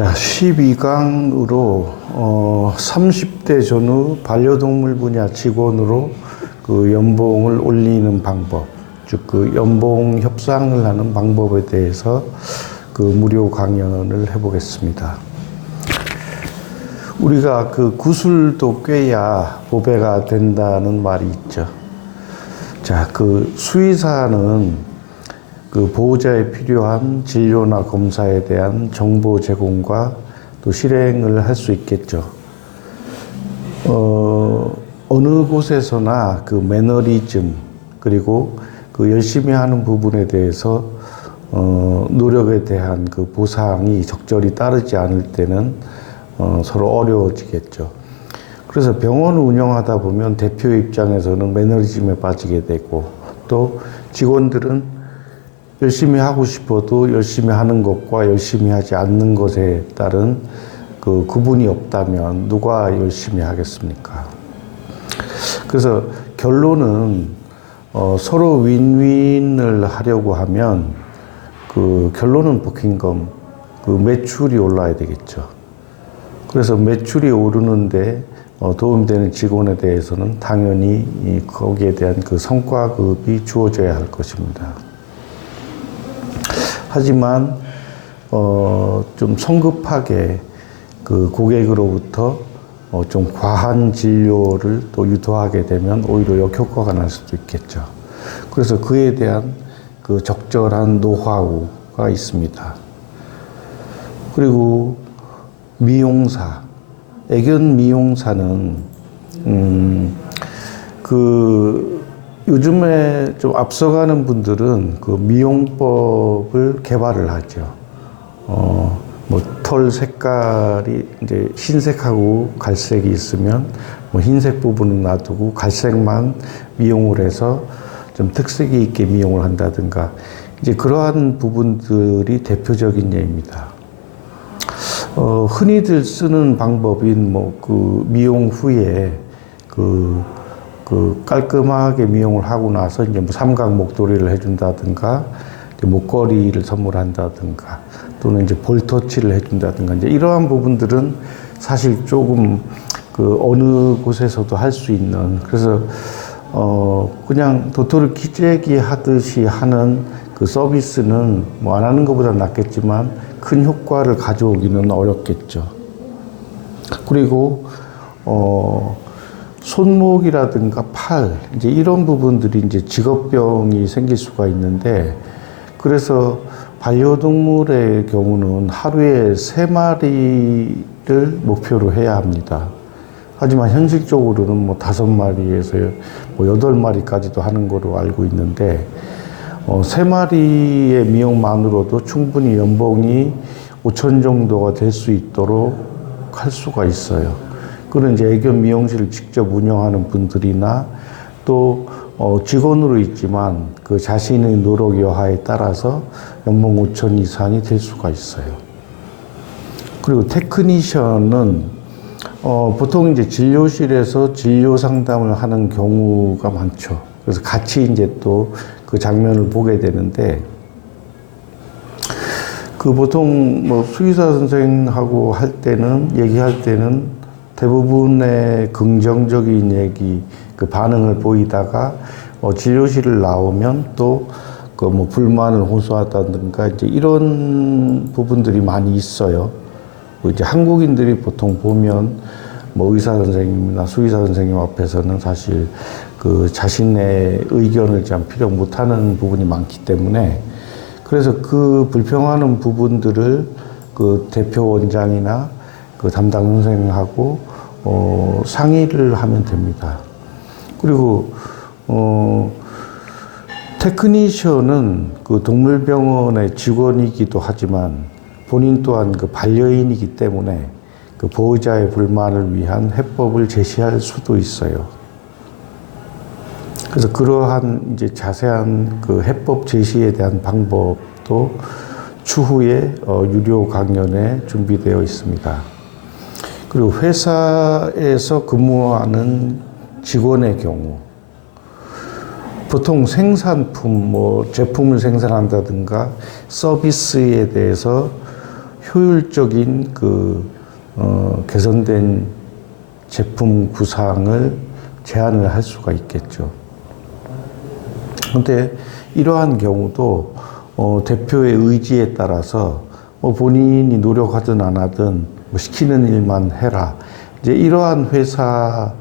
자, 12강으로 30대 전후 반려동물 분야 직원으로 그 연봉을 올리는 방법, 즉 그 연봉 협상을 하는 방법에 대해서 그 무료 강연을 해보겠습니다. 우리가 그 구슬도 꿰야 보배가 된다는 말이 있죠. 자, 그 수의사는 그 보호자에 필요한 진료나 검사에 대한 정보 제공과 또 실행을 할 수 있겠죠. 어느 곳에서나 그 매너리즘 그리고 그 열심히 하는 부분에 대해서 노력에 대한 그 보상이 적절히 따르지 않을 때는 서로 어려워지겠죠. 그래서 병원 운영하다 보면 대표 입장에서는 매너리즘에 빠지게 되고 또 직원들은 열심히 하고 싶어도 열심히 하는 것과 열심히 하지 않는 것에 따른 그 구분이 없다면 누가 열심히 하겠습니까? 그래서 결론은 서로 윈윈을 하려고 하면 그 결론은 버킹엄 그 매출이 올라야 되겠죠. 그래서 매출이 오르는데 도움되는 직원에 대해서는 당연히 거기에 대한 그 성과급이 주어져야 할 것입니다. 하지만 좀 성급하게 그 고객으로부터 좀 과한 진료를 또 유도하게 되면 오히려 역효과가 날 수도 있겠죠. 그래서 그에 대한 그 적절한 노하우가 있습니다. 그리고 미용사, 애견 미용사는 요즘에 좀 앞서가는 분들은 그 미용법을 개발을 하죠. 뭐 털 색깔이 이제 흰색하고 갈색이 있으면 뭐 흰색 부분은 놔두고 갈색만 미용을 해서 좀 특색이 있게 미용을 한다든가 이제 그러한 부분들이 대표적인 예입니다. 흔히들 쓰는 방법인 뭐 그 미용 후에 그 깔끔하게 미용을 하고 나서 이제 뭐 삼각 목도리를 해준다든가, 목걸이를 선물한다든가, 또는 이제 볼터치를 해준다든가, 이제 이러한 부분들은 사실 조금 그 어느 곳에서도 할 수 있는, 그래서 그냥 도토리 기재기 하듯이 하는 그 서비스는 뭐 안 하는 것보다 낫겠지만 큰 효과를 가져오기는 어렵겠죠. 그리고 손목이라든가 팔, 이제 이런 부분들이 이제 직업병이 생길 수가 있는데, 그래서 반려동물의 경우는 하루에 3마리를 목표로 해야 합니다. 하지만 현실적으로는 뭐 5마리에서 뭐 8마리까지도 하는 거로 알고 있는데, 3마리의 미용만으로도 충분히 연봉이 5천 정도가 될 수 있도록 할 수가 있어요. 그런 이제 애견 미용실을 직접 운영하는 분들이나 또 직원으로 있지만 그 자신의 노력 여하에 따라서 연봉 5천 이상이 될 수가 있어요. 그리고 테크니션은 보통 이제 진료실에서 진료 상담을 하는 경우가 많죠. 그래서 같이 이제 또 그 장면을 보게 되는데, 그 보통 뭐 수의사 선생하고 얘기할 때는 대부분의 긍정적인 얘기, 그 반응을 보이다가 진료실을 나오면 또 그 뭐 불만을 호소하다든가 이제 이런 부분들이 많이 있어요. 이제 한국인들이 보통 보면 뭐 의사 선생님이나 수의사 선생님 앞에서는 사실 그 자신의 의견을 잘 필요 못하는 부분이 많기 때문에, 그래서 그 불평하는 부분들을 그 대표 원장이나 그 담당 선생하고 상의를 하면 됩니다. 그리고 테크니션은 그 동물병원의 직원이기도 하지만 본인 또한 그 반려인이기 때문에 그 보호자의 불만을 위한 해법을 제시할 수도 있어요. 그래서 그러한 이제 자세한 그 해법 제시에 대한 방법도 추후에 유료 강연에 준비되어 있습니다. 그리고 회사에서 근무하는 직원의 경우, 보통 생산품, 뭐 제품을 생산한다든가 서비스에 대해서 효율적인 개선된 제품 구상을 제안을 할 수가 있겠죠. 그런데 이러한 경우도 대표의 의지에 따라서 본인이 노력하든 안 하든 시키는 일만 해라. 이제 이러한 회사,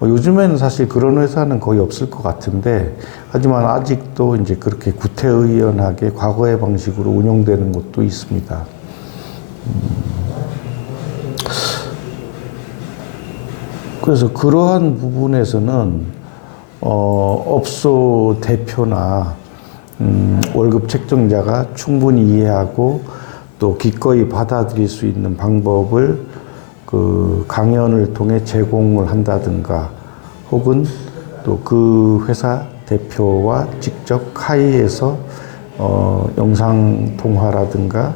요즘에는 사실 그런 회사는 거의 없을 것 같은데, 하지만 아직도 이제 그렇게 구태의연하게 과거의 방식으로 운영되는 곳도 있습니다. 그래서 그러한 부분에서는 업소 대표나 월급 책정자가 충분히 이해하고 또 기꺼이 받아들일 수 있는 방법을 강연을 통해 제공을 한다든가, 혹은 또 그 회사 대표와 직접 카이에서 영상 통화라든가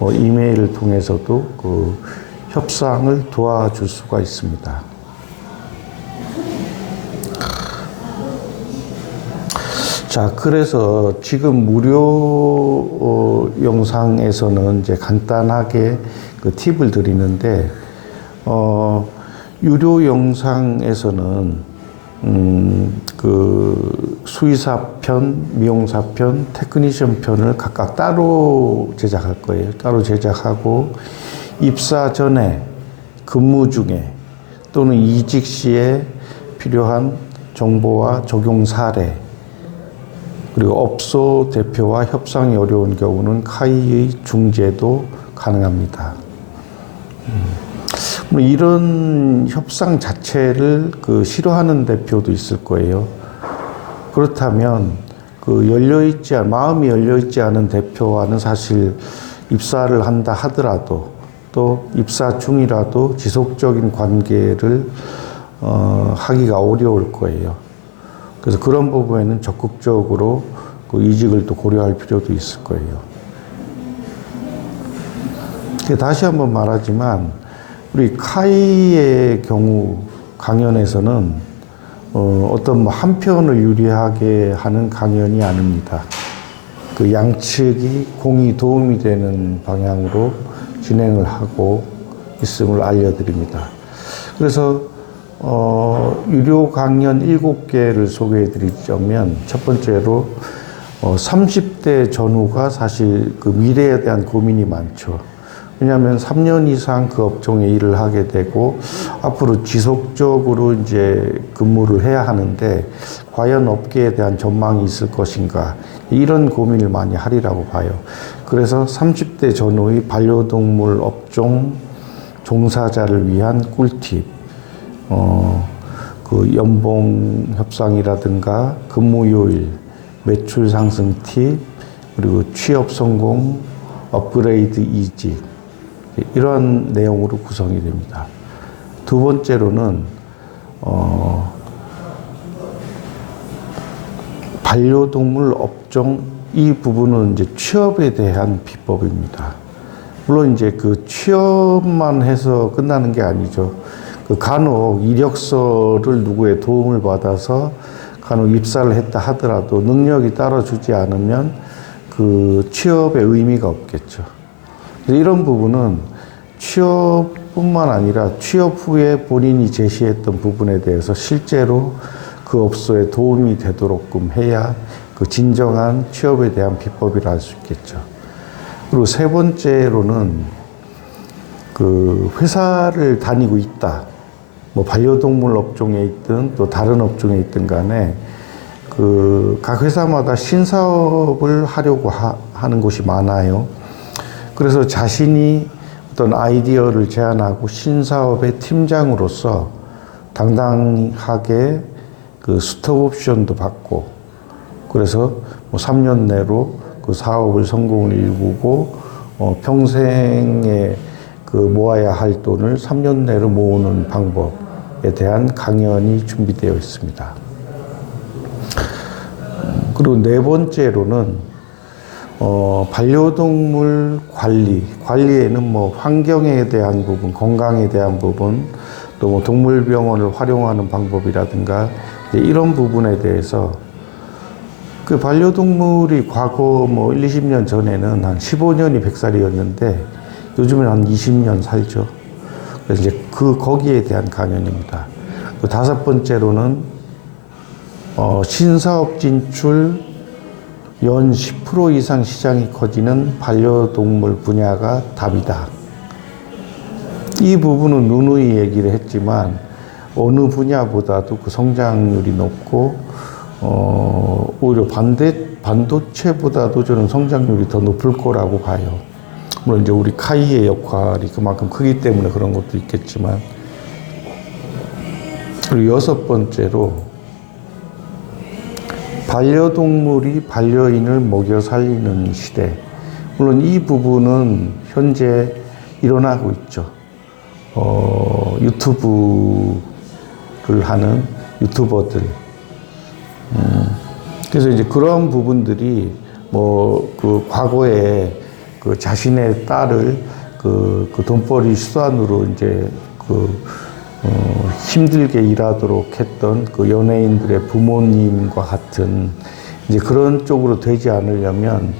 이메일을 통해서도 협상을 도와줄 수가 있습니다. 자, 그래서 지금 무료 영상에서는 이제 간단하게 팁을 드리는데, 유료 영상에서는 수의사 편, 미용사 편, 테크니션 편을 각각 따로 제작할 거예요. 따로 제작하고, 입사 전에, 근무 중에, 또는 이직 시에 필요한 정보와 적용 사례, 그리고 업소 대표와 협상이 어려운 경우는 카이의 중재도 가능합니다. 이런 협상 자체를 싫어하는 대표도 있을 거예요. 그렇다면 마음이 열려있지 않은 대표와는 사실 입사를 한다 하더라도, 또 입사 중이라도 지속적인 관계를 하기가 어려울 거예요. 그래서 그런 부분에는 적극적으로 이직을 또 고려할 필요도 있을 거예요. 다시 한번 말하지만, 우리 카이의 경우 강연에서는 어떤 한 편을 유리하게 하는 강연이 아닙니다. 양측이 공이 도움이 되는 방향으로 진행을 하고 있음을 알려드립니다. 그래서 유료 강연 7개를 소개해 드리자면, 첫 번째로 30대 전후가 사실 미래에 대한 고민이 많죠. 왜냐하면 3년 이상 그 업종에 일을 하게 되고 앞으로 지속적으로 이제 근무를 해야 하는데, 과연 업계에 대한 전망이 있을 것인가, 이런 고민을 많이 하리라고 봐요. 그래서 30대 전후의 반려동물 업종 종사자를 위한 꿀팁, 연봉 협상이라든가 근무요일, 매출 상승 팁, 그리고 취업 성공, 업그레이드 이직, 이러한 내용으로 구성이 됩니다. 두 번째로는 반려동물 업종, 이 부분은 이제 취업에 대한 비법입니다. 물론 이제 취업만 해서 끝나는 게 아니죠. 간혹 이력서를 누구의 도움을 받아서 간혹 입사를 했다 하더라도 능력이 따라주지 않으면 취업의 의미가 없겠죠. 이런 부분은 취업뿐만 아니라 취업 후에 본인이 제시했던 부분에 대해서 실제로 그 업소에 도움이 되도록끔 해야 진정한 취업에 대한 비법이라 할 수 있겠죠. 그리고 세 번째로는 회사를 다니고 있다, 반려동물 업종에 있든 또 다른 업종에 있든 간에 각 회사마다 신사업을 하려고 하는 곳이 많아요. 그래서 자신이 어떤 아이디어를 제안하고 신사업의 팀장으로서 당당하게 스톡 옵션도 받고, 그래서 3년 내로 사업을 성공을 이루고 평생에 모아야 할 돈을 3년 내로 모으는 방법에 대한 강연이 준비되어 있습니다. 그리고 네 번째로는 반려동물 관리에는 환경에 대한 부분, 건강에 대한 부분, 또 동물병원을 활용하는 방법이라든가, 이런 부분에 대해서 반려동물이 과거 1, 20년 전에는 한 15년이 100살이었는데 요즘엔 한 20년 살죠. 그래서 이제 거기에 대한 강연입니다. 그 다섯 번째로는 신사업 진출 연 10% 이상 시장이 커지는 반려동물 분야가 답이다. 이 부분은 누누이 얘기를 했지만 어느 분야보다도 그 성장률이 높고 오히려 반도체보다도 저는 성장률이 더 높을 거라고 봐요. 물론 이제 우리 카이의 역할이 그만큼 크기 때문에 그런 것도 있겠지만. 그리고 여섯 번째로 반려동물이 반려인을 먹여 살리는 시대. 물론 이 부분은 현재 일어나고 있죠. 유튜브를 하는 유튜버들. 그래서 이제 그런 부분들이 그 과거에 그 자신의 딸을 그 돈벌이 수단으로 이제 힘들게 일하도록 했던 그 연예인들의 부모님과 같은 이제 그런 쪽으로 되지 않으려면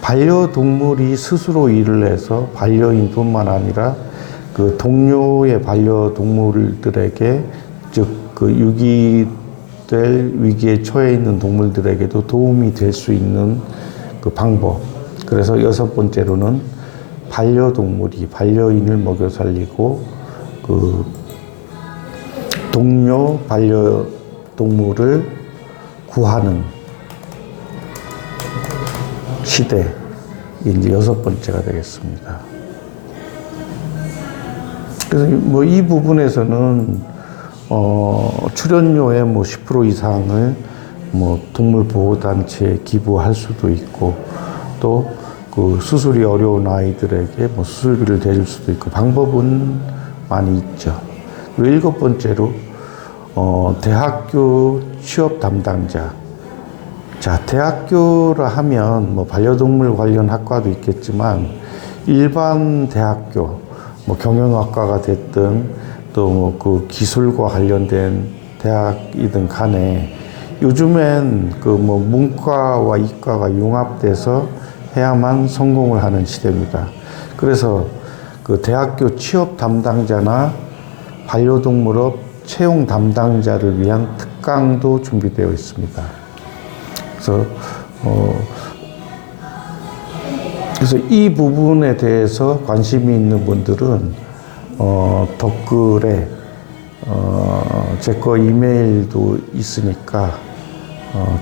반려동물이 스스로 일을 해서 반려인뿐만 아니라 그 동료의 반려동물들에게 즉 그 유기될 위기에 처해 있는 동물들에게도 도움이 될 수 있는 그 방법. 그래서 여섯 번째로는 반려동물이 반려인을 먹여 살리고 그 동료 반려동물을 구하는 시대. 이제 여섯 번째가 되겠습니다. 그래서 뭐 이 부분에서는 출연료의 뭐 10% 이상을 뭐 동물보호단체에 기부할 수도 있고 또 그 수술이 어려운 아이들에게 뭐 수술비를 대줄 수도 있고 방법은 많이 있죠. 그리고 일곱 번째로 대학교 취업 담당자. 자, 대학교라 하면 뭐 반려동물 관련 학과도 있겠지만 일반 대학교, 뭐 경영학과가 됐든 또 뭐 그 기술과 관련된 대학이든 간에 요즘엔 그 뭐 문과와 이과가 융합돼서 해야만 성공을 하는 시대입니다. 그래서 그 대학교 취업 담당자나 반려동물업 채용 담당자를 위한 특강도 준비되어 있습니다. 그래서 이 부분에 대해서 관심이 있는 분들은 댓글에 제 거 이메일도 있으니까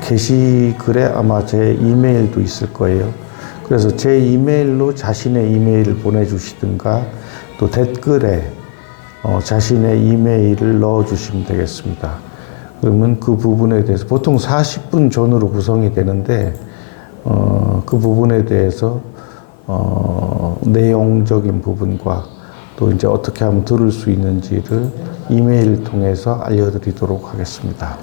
게시글에 아마 제 이메일도 있을 거예요. 그래서 제 이메일로 자신의 이메일을 보내주시든가 또 댓글에 자신의 이메일을 넣어주시면 되겠습니다. 그러면 그 부분에 대해서 보통 40분 전으로 구성이 되는데 그 부분에 대해서 내용적인 부분과 또 이제 어떻게 하면 들을 수 있는지를 이메일을 통해서 알려드리도록 하겠습니다.